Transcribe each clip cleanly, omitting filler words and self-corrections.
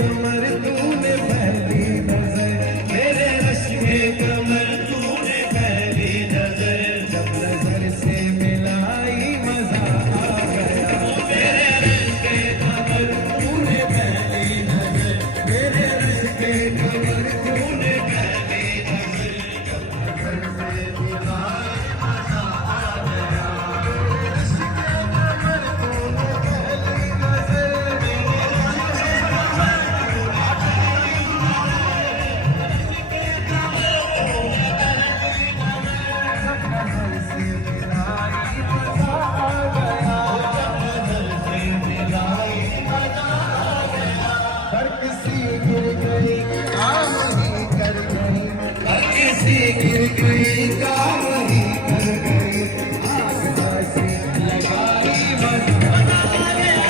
कमर तूने पहली नजर, मेरे रश के कमर तूने पहली नजर, जब नजर से मिलाई मजा आ गया। मेरे रश के कमर तूने पहली नजर, मेरे रश के कमर तूने पहली नजर, जब नजर से मिलाई मजा आ गया। रश के कमर तूने पहली नजर, गिर गई काम ही कर गई, आसमां से लगाई मजा आ गया।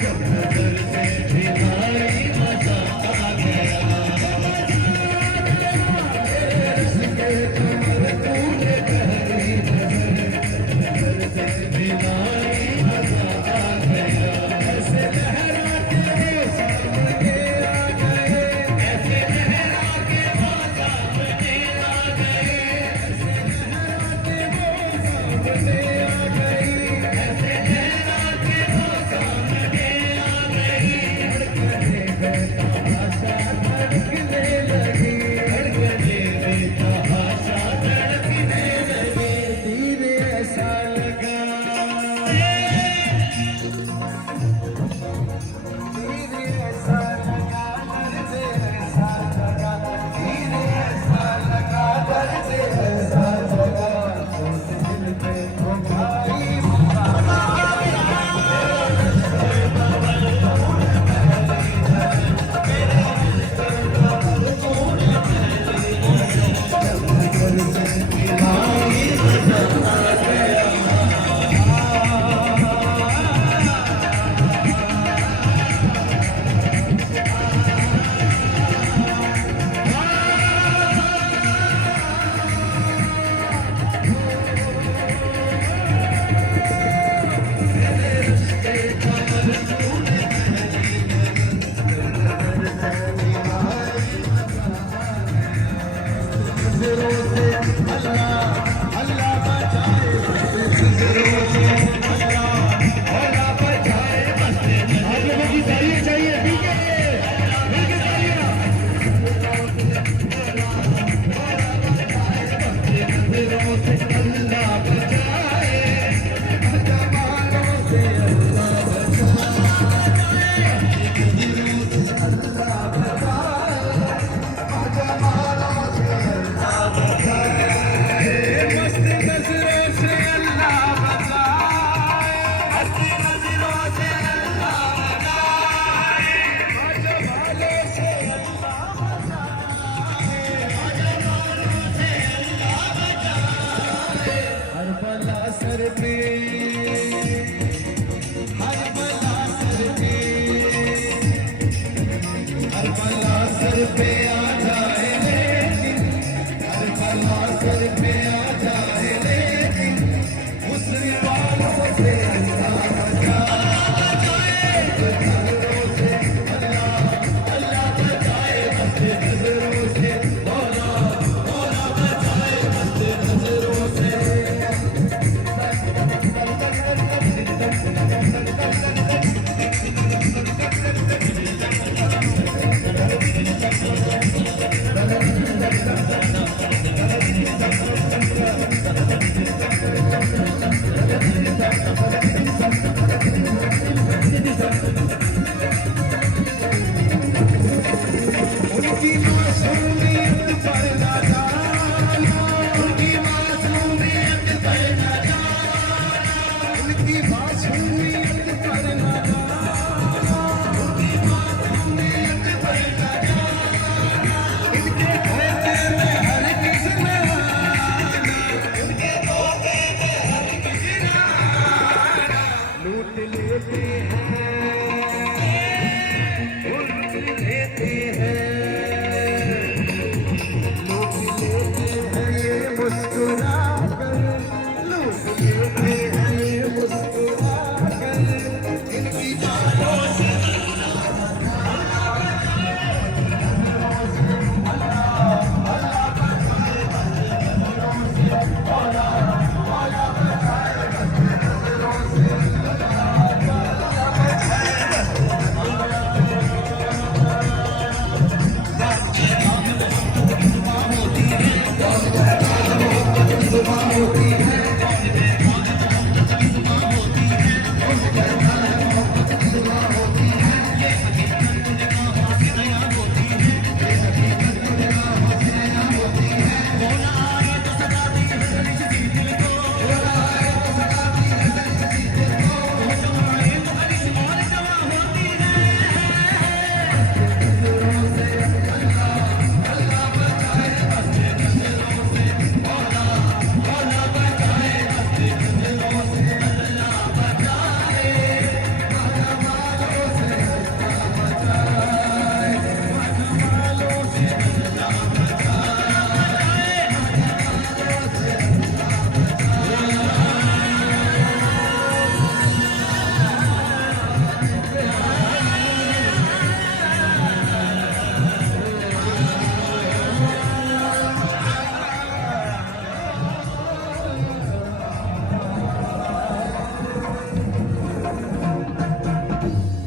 जब नजर से मिलाई मजा आ गया। रस के कमर तूने पहली नजर, नजर से मिलाई मजा आ गया। ऐसे लहराते हो सामने आ गए, ऐसे लहरा के वो सामने आ गए, ऐसे लहराते हो सामने आ गई, ऐसे लहरा के वो सामने आ गई। धड़कने बेतहाशा धड़कने लगी, धड़कने बेतहाशा धड़कने लगी। तीर ऐसा लगा, तीर ऐसा लगा, दर्द ऐसा लगा, तीर ऐसा लगा, दर्द ऐसा लगा, दिल पे तो भाई मजा आ गया। नजर से मिलाई मजा आ गया। नजरों से अल्लाह अल्लाह बचाए, नजरों से अल्लाह बचाए। बस आप लोगों की तालियां चाहिए, ठीक है, ठीक है तालियां। नजरों से अल्लाह बचाए, जमालों से अल्लाह बचाए, नजरों से अल्लाह बचाए, जमालों से अल्लाह बचाए। मस्त नजरों से अल्लाह बचाए, मस्त नजरों से अल्लाह बचाए, जमालों से अल्लाह बचाए, जमालों से अल्लाह बचाए। हर बला सर पे